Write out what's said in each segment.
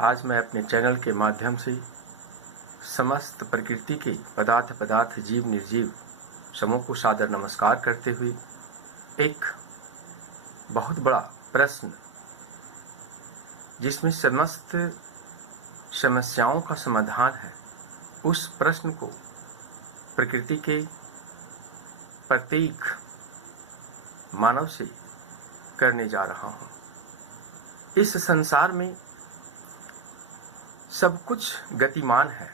आज मैं अपने चैनल के माध्यम से समस्त प्रकृति के पदार्थ जीव निर्जीव समूह को सादर नमस्कार करते हुए एक बहुत बड़ा प्रश्न, जिसमें समस्त समस्याओं का समाधान है, उस प्रश्न को प्रकृति के प्रत्येक मानव से करने जा रहा हूँ। इस संसार में सब कुछ गतिमान है।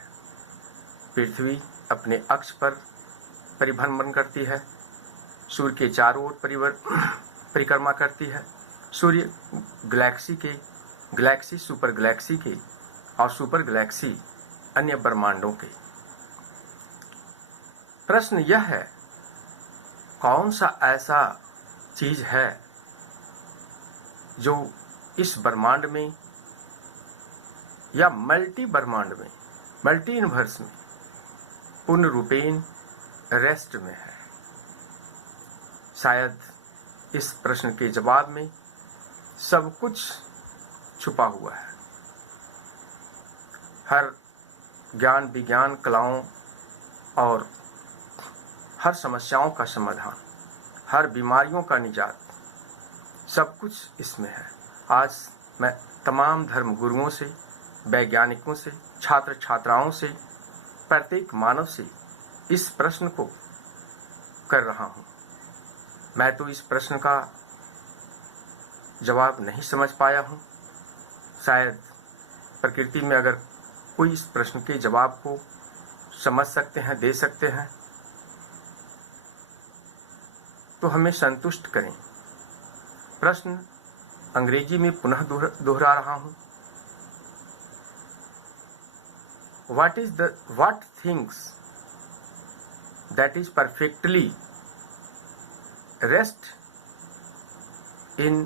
पृथ्वी अपने अक्ष पर परिभ्रमण करती है, सूर्य के चारों ओर परिक्रमा करती है। सूर्य गैलेक्सी सुपर गैलेक्सी के और सुपर गैलेक्सी अन्य ब्रह्मांडों के। प्रश्न यह है, कौन सा ऐसा चीज है जो इस ब्रह्मांड में या मल्टी ब्रह्मांड में, मल्टी यूनिवर्स में पूर्ण रूपेण रेस्ट में है। शायद इस प्रश्न के जवाब में सब कुछ छुपा हुआ है। हर ज्ञान विज्ञान कलाओं और हर समस्याओं का समाधान, हर बीमारियों का निजात, सब कुछ इसमें है। आज मैं तमाम धर्म गुरुओं से, वैज्ञानिकों से, छात्र छात्राओं से, प्रत्येक मानव से इस प्रश्न को कर रहा हूँ। मैं तो इस प्रश्न का जवाब नहीं समझ पाया हूँ। शायद प्रकृति में अगर कोई इस प्रश्न के जवाब को समझ सकते हैं, दे सकते हैं, तो हमें संतुष्ट करें। प्रश्न अंग्रेजी में पुनः दोहरा रहा हूं। What things that is perfectly rest in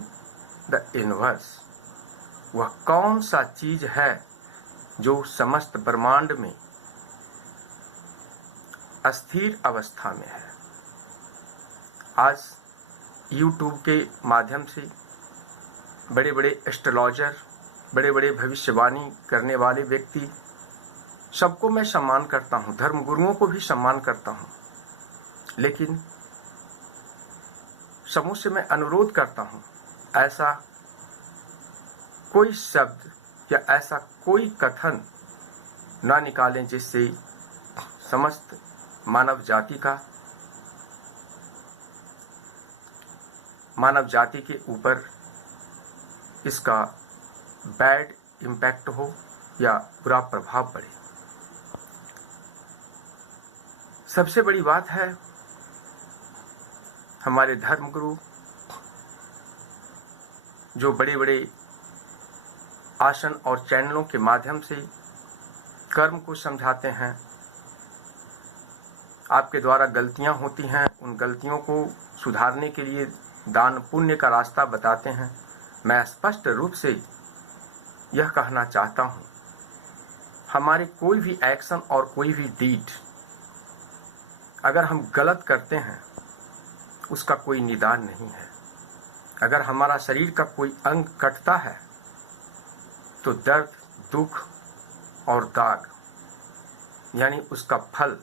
the universe? वह कौन सा चीज है जो समस्त ब्रह्मांड में अस्थिर अवस्था में है। आज YouTube के माध्यम से बड़े बड़े एस्ट्रोलॉजर, बड़े बड़े भविष्यवाणी करने वाले व्यक्ति, सबको मैं सम्मान करता हूँ, धर्म गुरुओं को भी सम्मान करता हूँ, लेकिन समूह से मैं अनुरोध करता हूँ, ऐसा कोई शब्द या ऐसा कोई कथन ना निकालें जिससे समस्त मानव जाति के ऊपर इसका बैड इम्पैक्ट हो या बुरा प्रभाव पड़े। सबसे बड़ी बात है, हमारे धर्मगुरु जो बड़े बड़े आसन और चैनलों के माध्यम से कर्म को समझाते हैं, आपके द्वारा गलतियां होती हैं, उन गलतियों को सुधारने के लिए दान पुण्य का रास्ता बताते हैं। मैं स्पष्ट रूप से यह कहना चाहता हूं, हमारे कोई भी एक्शन और कोई भी डीड अगर हम गलत करते हैं, उसका कोई निदान नहीं है। अगर हमारा शरीर का कोई अंग कटता है तो दर्द, दुख और दाग यानी उसका फल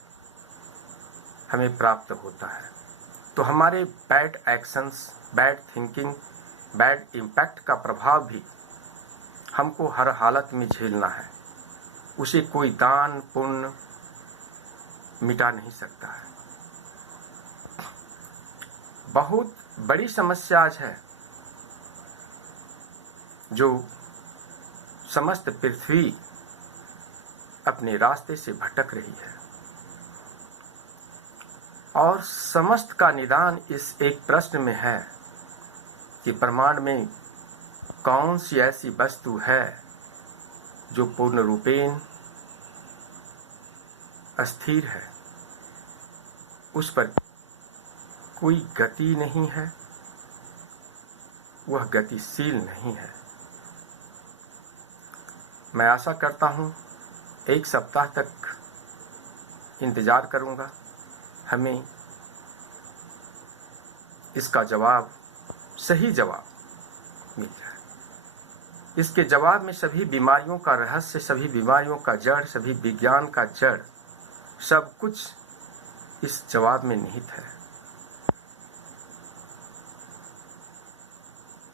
हमें प्राप्त होता है। तो हमारे bad actions, bad thinking, bad impact का प्रभाव भी हमको हर हालत में झेलना है। उसे कोई दान पुण्य मिटा नहीं सकता है। बहुत बड़ी समस्या आज है जो समस्त पृथ्वी अपने रास्ते से भटक रही है, और समस्त का निदान इस एक प्रश्न में है कि ब्रह्मांड में कौन सी ऐसी वस्तु है जो पूर्ण रूपेण अस्थिर है, उस पर कोई गति नहीं है, वह गतिशील नहीं है। मैं आशा करता हूं एक सप्ताह तक इंतजार करूंगा, हमें इसका जवाब, सही जवाब मिल जाए। इसके जवाब में सभी बीमारियों का रहस्य, सभी बीमारियों का जड़, सभी विज्ञान का जड़, सब कुछ इस जवाब में निहित है।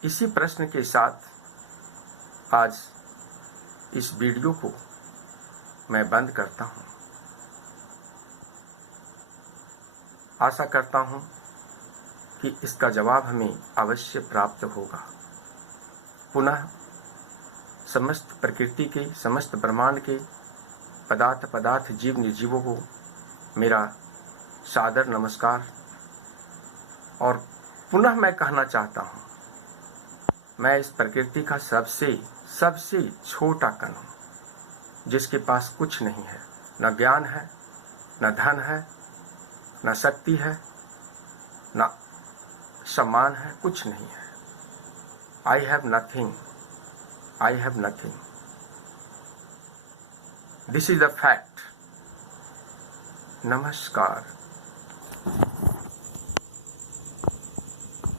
इसी प्रश्न के साथ आज इस वीडियो को मैं बंद करता हूं। आशा करता हूं कि इसका जवाब हमें अवश्य प्राप्त होगा। पुनः समस्त प्रकृति के, समस्त ब्रह्मांड के पदार्थ जीव निर्जीवों को मेरा सादर नमस्कार। और पुनः मैं कहना चाहता हूं, मैं इस प्रकृति का सबसे छोटा कण हूं, जिसके पास कुछ नहीं है, न ज्ञान है, न धन है, न शक्ति है, न सम्मान है, कुछ नहीं है। I have nothing, I have nothing. This is the fact. नमस्कार।